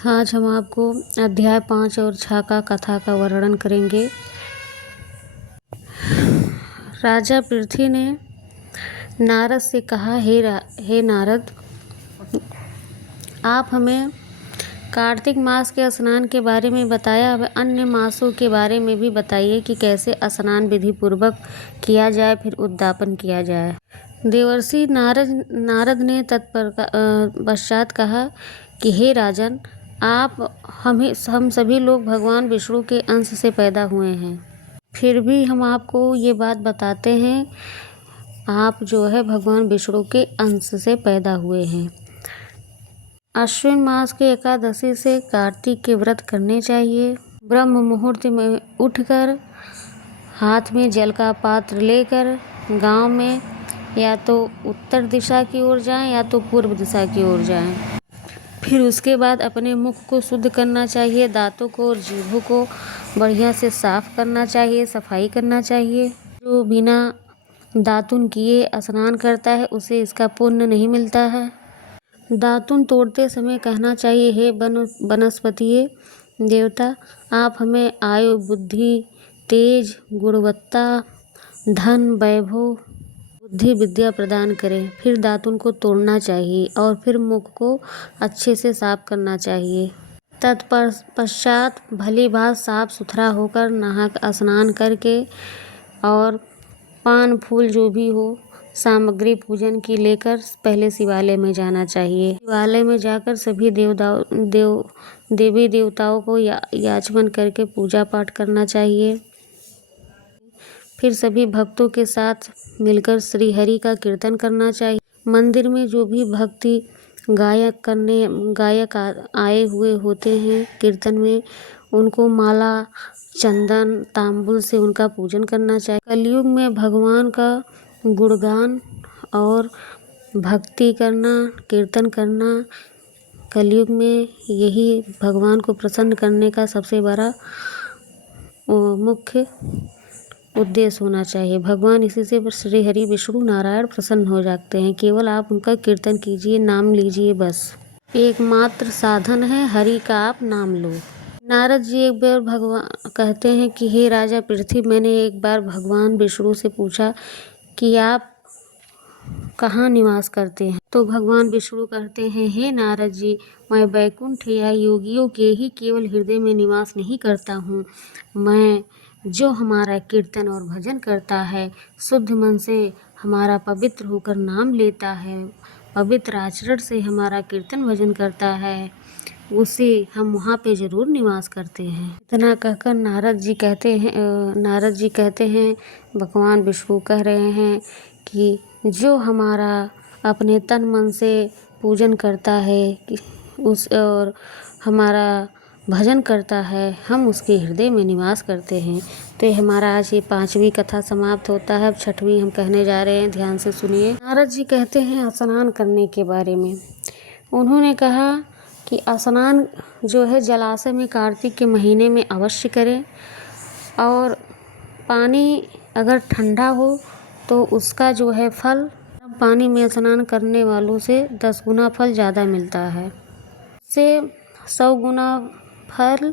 आज हम आपको अध्याय 5 और 6 का कथा का वर्णन करेंगे। राजा पृथ्वी ने नारद से कहा, हे नारद, आप हमें कार्तिक मास के स्नान के बारे में बताया, अब अन्य मासों के बारे में भी बताइए कि कैसे स्नान विधि पूर्वक किया जाए, फिर उद्यापन किया जाए। देवर्षि नारद ने पश्चात कहा कि हे राजन, हम सभी लोग भगवान विष्णु के अंश से पैदा हुए हैं, फिर भी हम आपको ये बात बताते हैं, आप जो है भगवान विष्णु के अंश से पैदा हुए हैं। अश्विन मास के एकादशी से कार्तिक के व्रत करने चाहिए। ब्रह्म मुहूर्त में उठकर हाथ में जल का पात्र लेकर गांव में या तो उत्तर दिशा की ओर जाएं या तो पूर्व दिशा की ओर जाएं। फिर उसके बाद अपने मुख को शुद्ध करना चाहिए, दांतों को और जीभों को बढ़िया से साफ करना चाहिए, सफाई करना चाहिए। जो बिना दातुन किए स्नान करता है उसे इसका पुण्य नहीं मिलता है। दातुन तोड़ते समय कहना चाहिए, हे वनस्पतिये देवता, आप हमें आयु, बुद्धि, तेज, गुणवत्ता, धन, वैभव, बुद्धि, विद्या प्रदान करें। फिर दातुन को तोड़ना चाहिए और फिर मुख को अच्छे से साफ करना चाहिए। तत्पश्चात भली भांति साफ सुथरा होकर नहा स्नान करके और पान फूल जो भी हो सामग्री पूजन की लेकर पहले शिवालय में जाना चाहिए। शिवालय में जाकर सभी देवी देवताओं को याचन करके पूजा पाठ करना चाहिए। फिर सभी भक्तों के साथ मिलकर श्री हरि का कीर्तन करना चाहिए। मंदिर में जो भी भक्ति गायक आए हुए होते हैं कीर्तन में, उनको माला, चंदन, तांबुल से उनका पूजन करना चाहिए। कलयुग में भगवान का गुणगान और भक्ति करना, कीर्तन करना, कलयुग में यही भगवान को प्रसन्न करने का सबसे बड़ा मुख्य उद्देश्य होना चाहिए। भगवान इसी से श्री हरि विष्णु नारायण प्रसन्न हो जाते हैं। केवल आप उनका कीर्तन कीजिए, नाम लीजिए, बस एकमात्र साधन है हरि का आप नाम लो। नारद जी एक बार भगवान कहते हैं कि हे राजा पृथ्वी, मैंने एक बार भगवान विष्णु से पूछा कि आप कहाँ निवास करते हैं। तो भगवान विष्णु कहते हैं, हे नारद जी, मैं वैकुंठ या योगियों के ही केवल हृदय में निवास नहीं करता हूँ। मैं जो हमारा कीर्तन और भजन करता है, शुद्ध मन से हमारा पवित्र होकर नाम लेता है, पवित्र आचरण से हमारा कीर्तन भजन करता है, उसे हम वहाँ पे जरूर निवास करते हैं। इतना कहकर नारद जी कहते हैं भगवान विष्णु कह रहे हैं कि जो हमारा अपने तन मन से पूजन करता है और हमारा भजन करता है, हम उसके हृदय में निवास करते हैं। तो हमारा आज ये 5वीं कथा समाप्त होता है। अब 6वीं हम कहने जा रहे हैं, ध्यान से सुनिए। नारद जी कहते हैं स्नान करने के बारे में। उन्होंने कहा कि स्नान जो है जलाशय में कार्तिक के महीने में अवश्य करें, और पानी अगर ठंडा हो तो उसका जो है फल पानी में स्नान करने वालों से 10 गुना फल ज़्यादा मिलता है। से 100 गुना फल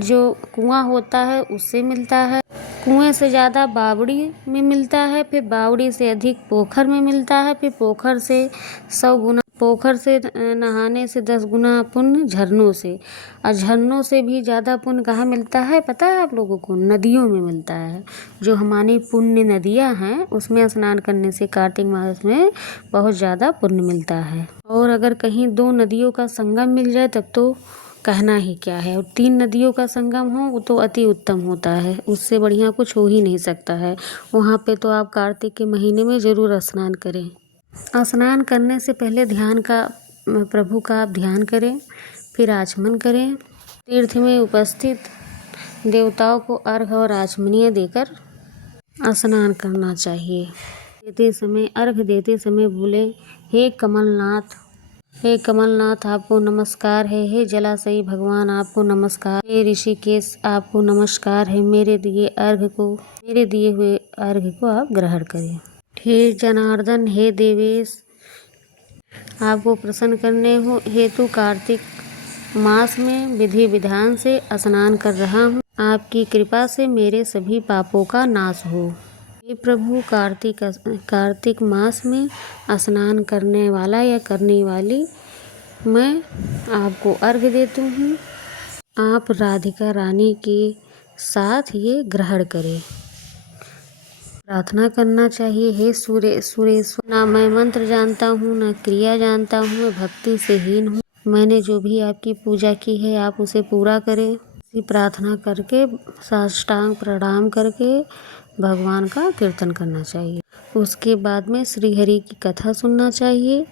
जो कुआं होता है उससे मिलता है, कुएं से ज़्यादा बावड़ी में मिलता है, फिर बावड़ी से अधिक पोखर में मिलता है, फिर पोखर से 100 गुना, पोखर से नहाने से 10 गुना पुण्य झरनों से, और झरनों से भी ज़्यादा पुण्य कहाँ मिलता है पता है आप लोगों को? नदियों में मिलता है। जो हमारी पुण्य नदियाँ हैं उसमें स्नान करने से कार्तिक मास में बहुत ज़्यादा पुण्य मिलता है। और अगर कहीं 2 नदियों का संगम मिल जाए तब तो कहना ही क्या है, और 3 नदियों का संगम हो वो तो अति उत्तम होता है, उससे बढ़िया कुछ हो ही नहीं सकता है। वहाँ पे तो आप कार्तिक के महीने में ज़रूर स्नान करें। स्नान करने से पहले प्रभु का आप ध्यान करें, फिर आचमन करें। तीर्थ में उपस्थित देवताओं को अर्घ और आचमनीय देकर स्नान करना चाहिए। अर्घ देते समय बोले, हे कमलनाथ आपको नमस्कार है, हे जलाशयी भगवान आपको नमस्कार, हे ऋषिकेश आपको नमस्कार है, मेरे दिए हुए अर्घ को आप ग्रहण करें। हे जनार्दन, हे देवेश, आपको प्रसन्न करने हेतु कार्तिक मास में विधि विधान से स्नान कर रहा हूँ। आपकी कृपा से मेरे सभी पापों का नाश हो। हे प्रभु, कार्तिक मास में स्नान करने वाला या करने वाली मैं आपको अर्घ्य देती हूँ। आप राधिका रानी के साथ ये ग्रहण करें। प्रार्थना करना चाहिए, हे सुरेश्वर, ना मैं मंत्र जानता हूँ ना क्रिया जानता हूँ, मैं भक्ति से हीन हूँ। मैंने जो भी आपकी पूजा की है आप उसे पूरा करें। इसी प्रार्थना करके साष्टांग प्रणाम करके भगवान का कीर्तन करना चाहिए। उसके बाद में श्री हरि की कथा सुनना चाहिए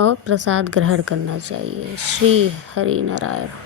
और प्रसाद ग्रहण करना चाहिए। श्री हरि नारायण।